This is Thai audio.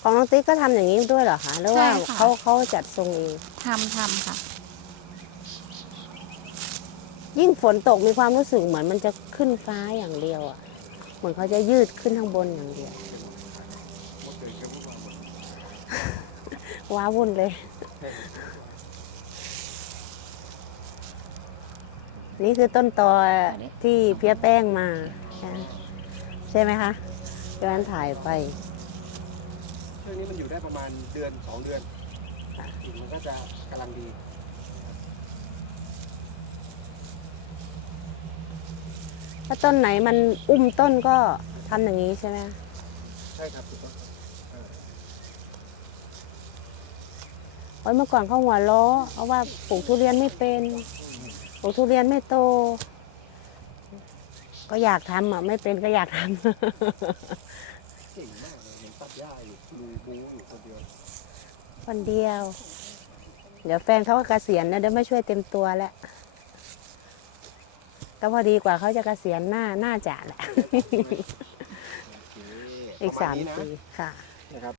ของน้องติ๊กก็ทำอย่างนี้ด้วยเหรอคะหรือว่าใช่ค่ะ เขาเขาจัดทรงเองทำทำค่ะ ยิ่งฝนตกมีความรู้สึกเหมือนมันจะขึ้นฟ้าอย่างเดียวอะ เหมือนเขาจะยืดขึ้นข้างบนอย่างเดียว ว้าวุ่นเลย นี่คือต้นตอที่เพี้ยแป้งมานะใช่ไหมคะย้อนถ่ายไป ช่วงนี้มันอยู่ได้ประมาณเดือนสองเดือนค่ะ กิ่งมันก็จะกำลังดี ถ้าต้นไหนมันอุ้มต้นก็ทำอย่างนี้ใช่ไหมคะใช่ครับถูกต้องโอ้ยเมื่อก่อนเขาหัวล้อเพราะว่าปลูกทุเรียนไม่เป็นปลูกทุเรียนไม่โต ก็อยากทำอะ ไม่เป็นก็อยากทำ เก่งมากเลยเหมือน ตัดหญ้าอยู่ลุยบูอยู่คนเดียวคนเดียว เดี๋ยวแฟนเขาก็เกษียณแล้วเดี๋ยวไม่ช่วยเต็มตัวแล้วก็พอดีกว่าเขาจะเกษียณหน้าหน้าจะแหละโอเคอีกประสามณนี้นะปีค่ะ นะครับ